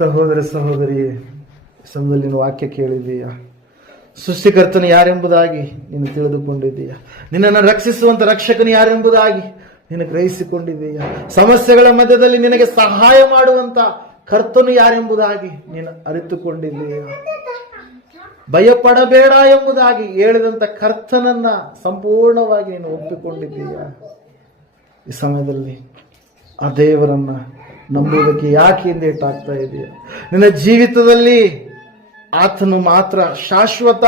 ಸಹೋದರ ಸಹೋದರಿ ಸಮಯದಲ್ಲಿ ವಾಕ್ಯ ಕೇಳಿದೀಯ ಸೃಷ್ಟಿಕರ್ತನು ಯಾರೆಂಬುದಾಗಿ ನೀನು ತಿಳಿದುಕೊಂಡಿದ್ದೀಯ? ನಿನ್ನನ್ನು ರಕ್ಷಿಸುವಂತ ರಕ್ಷಕನು ಯಾರೆಂಬುದಾಗಿ ನೀನು ಗ್ರಹಿಸಿಕೊಂಡಿದ್ದೀಯ? ಸಮಸ್ಯೆಗಳ ಮಧ್ಯದಲ್ಲಿ ನಿನಗೆ ಸಹಾಯ ಮಾಡುವಂತ ಕರ್ತನು ಯಾರೆಂಬುದಾಗಿ ನೀನು ಅರಿತುಕೊಂಡಿದ್ದೀಯ? ಭಯಪಡಬೇಡ ಎಂಬುದಾಗಿ ಹೇಳಿದಂತ ಕರ್ತನನ್ನ ಸಂಪೂರ್ಣವಾಗಿ ನೀನು ಒಪ್ಪಿಕೊಂಡಿದ್ದೀಯ? ಈ ಸಮಯದಲ್ಲಿ ಆ ದೇವರನ್ನ ನಂಬುವುದಕ್ಕೆ ಯಾಕೆ ಹಿಂದೇಟಾಗ್ತಾ ಇದೆಯಾ? ನಿನ್ನ ಜೀವಿತದಲ್ಲಿ ಆತನು ಮಾತ್ರ ಶಾಶ್ವತ.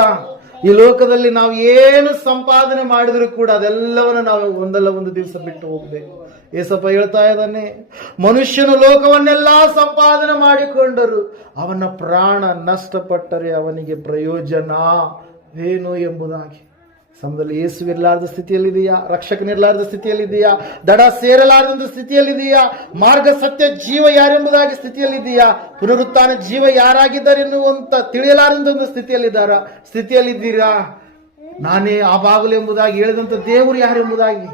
ಈ ಲೋಕದಲ್ಲಿ ನಾವು ಏನು ಸಂಪಾದನೆ ಮಾಡಿದರೂ ಕೂಡ ಅದೆಲ್ಲವನ್ನು ನಾವು ಒಂದಲ್ಲ ಒಂದು ದಿವಸ ಬಿಟ್ಟು ಹೋಗ್ಬೇಕು. ಏಸಪ್ಪ ಹೇಳ್ತಾ ಇದ್ದಾನೆ, ಮನುಷ್ಯನು ಲೋಕವನ್ನೆಲ್ಲ ಸಂಪಾದನೆ ಮಾಡಿಕೊಂಡರು, ಅವನ ಪ್ರಾಣ ನಷ್ಟಪಟ್ಟರೆ ಅವನಿಗೆ ಪ್ರಯೋಜನ ಏನು ಎಂಬುದಾಗಿ. ಸಮಯದಲ್ಲಿ ಯೇಸು ಇರಲಾರದ ಸ್ಥಿತಿಯಲ್ಲಿದೆಯಾ ರಕ್ಷಕನಿರಲಾರದ ಸ್ಥಿತಿಯಲ್ಲಿದೆಯಾ ದಡ ಸೇರಲಾರದ ಸ್ಥಿತಿಯಲ್ಲಿದೆಯಾ ಮಾರ್ಗ ಸತ್ಯ ಜೀವ ಯಾರೆಂಬುದಾಗಿ ಸ್ಥಿತಿಯಲ್ಲಿದೆಯಾ ಪುನರುತ್ಥಾನ ಜೀವ ಯಾರಾಗಿದ್ದಾರೆನ್ನುವಂತ ತಿಳಿಯಲಾರದ ಒಂದು ಸ್ಥಿತಿಯಲ್ಲಿದ್ದಾರ? ಸ್ಥಿತಿಯಲ್ಲಿದ್ದೀರಾ? ನಾನೇ ಆ ಬಾಗಲು ಎಂಬುದಾಗಿ ಹೇಳಿದಂತ ದೇವರು ಯಾರೆಂಬುದಾಗಿ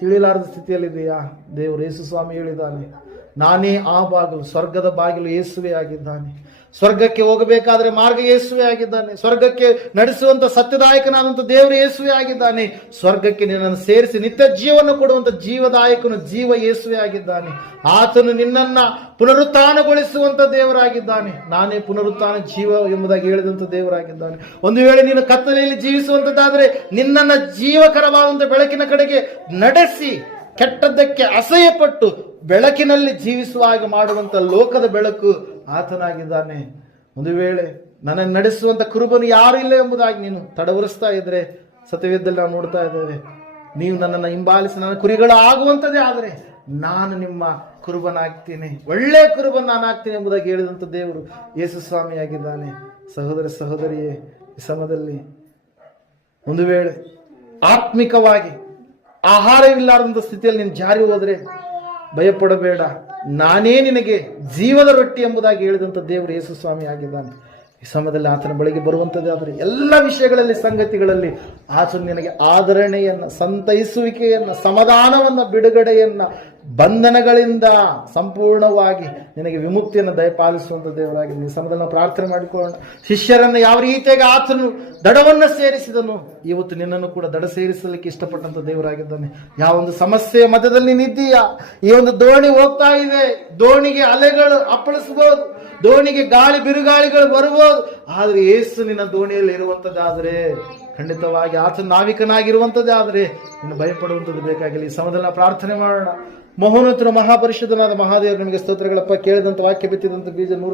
ತಿಳಿಯಲಾರದ ಸ್ಥಿತಿಯಲ್ಲಿದೆಯಾ ದೇವರು ಯೇಸು ಸ್ವಾಮಿ ಹೇಳಿದ್ದಾನೆ. ನಾನೇ ಆ ಬಾಗಿಲು, ಸ್ವರ್ಗದ ಬಾಗಿಲು ಯೇಸುವೆ ಆಗಿದ್ದಾನೆ. ಸ್ವರ್ಗಕ್ಕೆ ಹೋಗಬೇಕಾದ್ರೆ ಮಾರ್ಗ ಯೇಸುವೆ ಆಗಿದ್ದಾನೆ. ಸ್ವರ್ಗಕ್ಕೆ ನಡೆಸುವಂತ ಸತ್ಯದಾಯಕನಾದಂತ ದೇವರು ಯೇಸುವೆ ಆಗಿದ್ದಾನೆ. ಸ್ವರ್ಗಕ್ಕೆ ನಿನ್ನನ್ನು ಸೇರಿಸಿ ನಿತ್ಯ ಜೀವನ ಕೊಡುವಂತ ಜೀವದಾಯಕನು ಜೀವ ಯೇಸುವೆ ಆಗಿದ್ದಾನೆ. ಆತನು ನಿನ್ನನ್ನು ಪುನರುತ್ಥಾನಗೊಳಿಸುವಂತ ದೇವರಾಗಿದ್ದಾನೆ. ನಾನೇ ಪುನರುತ್ಥಾನ ಜೀವ ಎಂಬುದಾಗಿ ಹೇಳಿದಂತ ದೇವರಾಗಿದ್ದಾನೆ. ಒಂದು ವೇಳೆ ನೀನು ಕತ್ತಲೆಯಲ್ಲಿ ಜೀವಿಸುವಂಥದ್ದಾದರೆ ನಿನ್ನನ್ನು ಜೀವಕರವಾದಂತ ಬೆಳಕಿನ ಕಡೆಗೆ ನಡೆಸಿ ಕೆಟ್ಟದ್ದಕ್ಕೆ ಅಸಹ್ಯಪಟ್ಟು ಬೆಳಕಿನಲ್ಲಿ ಜೀವಿಸುವಾಗ ಮಾಡುವಂತ ಲೋಕದ ಬೆಳಕು ಆತನಾಗಿದ್ದಾನೆ. ಒಂದು ವೇಳೆ ನನ್ನ ನಡೆಸುವಂತ ಕುರುಬನು ಯಾರು ಇಲ್ಲ ಎಂಬುದಾಗಿ ನೀನು ತಡವರಿಸ್ತಾ ಇದ್ರೆ ಸತ್ಯವೇದಲ್ಲಿ ನಾವು ನೋಡ್ತಾ ಇದ್ದೇವೆ. ನೀವು ನನ್ನನ್ನು ಹಿಂಬಾಲಿಸಿ ನನ್ನ ಕುರಿಗಳು ಆಗುವಂಥದ್ದೇ ಆದರೆ ನಾನು ನಿಮ್ಮ ಕುರುಬನಾಗ್ತೀನಿ. ಒಳ್ಳೆ ಕುರುಬನ್ ನಾನು ಆಗ್ತೀನಿ ಎಂಬುದಾಗಿ ಹೇಳಿದಂಥ ದೇವರು ಯೇಸು ಸ್ವಾಮಿಯಾಗಿದ್ದಾನೆ. ಸಹೋದರ ಸಹೋದರಿಯೇ ಸಮದಲ್ಲಿ ಒಂದು ವೇಳೆ ಆತ್ಮಿಕವಾಗಿ ಆಹಾರವಿಲ್ಲಾರ್ದಂಥ ಸ್ಥಿತಿಯಲ್ಲಿ ನೀನು ಜಾರಿ ಹೋದರೆ ಭಯಪಡಬೇಡ. ನಾನೇ ನಿನಗೆ ಜೀವದ ರೊಟ್ಟಿ ಎಂಬುದಾಗಿ ಹೇಳಿದಂಥ ದೇವರು ಯೇಸು ಸ್ವಾಮಿ ಆಗಿದ್ದಾನೆ. ಈ ಸಮಯದಲ್ಲಿ ಆತನ ಬಳಿಗೆ ಬರುವಂಥದ್ದೇ ಆದರೆ ಎಲ್ಲ ವಿಷಯಗಳಲ್ಲಿ, ಸಂಗತಿಗಳಲ್ಲಿ ಆತನು ನಿನಗೆ ಆಧರಣೆಯನ್ನು ಸಂತೈಸುವಿಕೆಯನ್ನು, ಸಮಾಧಾನವನ್ನು, ಬಿಡುಗಡೆಯನ್ನ, ಬಂಧನಗಳಿಂದ ಸಂಪೂರ್ಣವಾಗಿ ನಿನಗೆ ವಿಮುಕ್ತಿಯನ್ನು ದಯಪಾಲಿಸುವಂಥ ದೇವರಾಗಿ ಈ ಸಮಯದಲ್ಲಿ ನಾವು ಪ್ರಾರ್ಥನೆ ಮಾಡಿಕೊಳ್ಳೋಣ. ಶಿಷ್ಯರನ್ನು ಯಾವ ರೀತಿಯಾಗಿ ಆತನು ದಡವನ್ನು ಸೇರಿಸಿದನು. ಇವತ್ತು ನಿನ್ನನ್ನು ಕೂಡ ದಡ ಸೇರಿಸಲಿಕ್ಕೆ ಇಷ್ಟಪಟ್ಟಂತ ದೇವರಾಗಿದ್ದಾನೆ. ಯಾವ ಒಂದು ಸಮಸ್ಯೆಯ ಮಧ್ಯದಲ್ಲಿ ನಿದ್ದೀಯಾ ಈ ಒಂದು ದೋಣಿ ಹೋಗ್ತಾ ಇದೆ. ದೋಣಿಗೆ ಅಲೆಗಳು ಅಪ್ಪಳಿಸಬಹುದು. ದೋಣಿಗೆ ಗಾಳಿ ಬಿರುಗಾಳಿಗಳು ಬರಬಹುದು. ಆದ್ರೆ ಏಸು ನಿನ್ನ ದೋಣಿಯಲ್ಲಿ ಇರುವಂತದ್ದಾದ್ರೆ, ಖಂಡಿತವಾಗಿ ಆತ ನಾವಿಕನಾಗಿರುವಂತದ್ದೇ ಆದ್ರೆ ನಿನ್ನ ಭಯಪಡುವಂಥದ್ದು ಬೇಕಾಗಿಲ್ಲ. ಈ ಸಮಯದಲ್ಲಿ ಪ್ರಾರ್ಥನೆ ಮಾಡೋಣ. ಮಹೋನ್ನತನ ಮಹಾಪರಿಷದನಾದ ಮಹಾದೇವರು, ನಿಮಗೆ ಸ್ತೋತ್ರಗಳಪ್ಪ ಕೇಳಿದಂತ ವಾಕ್ಯ ಬಿತ್ತಿದಂತ ಬೀಜ ನೂರು